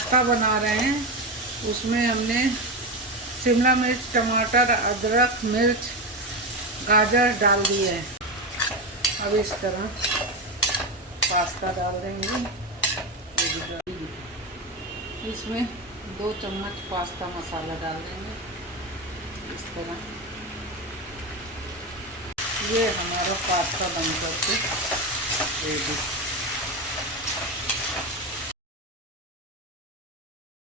Pasta बना रहे हैं, उसमें हमने शिमला मिर्च, टमाटर, अदरक, मिर्च, गाजर डाल दिए हैं। अब इस तरह पास्ता डाल देंगे। इसमें 2 चम्मच पास्ता मसाला डाल देंगे इस तरह। ये हमारा पास्ता बनकर के रेडी।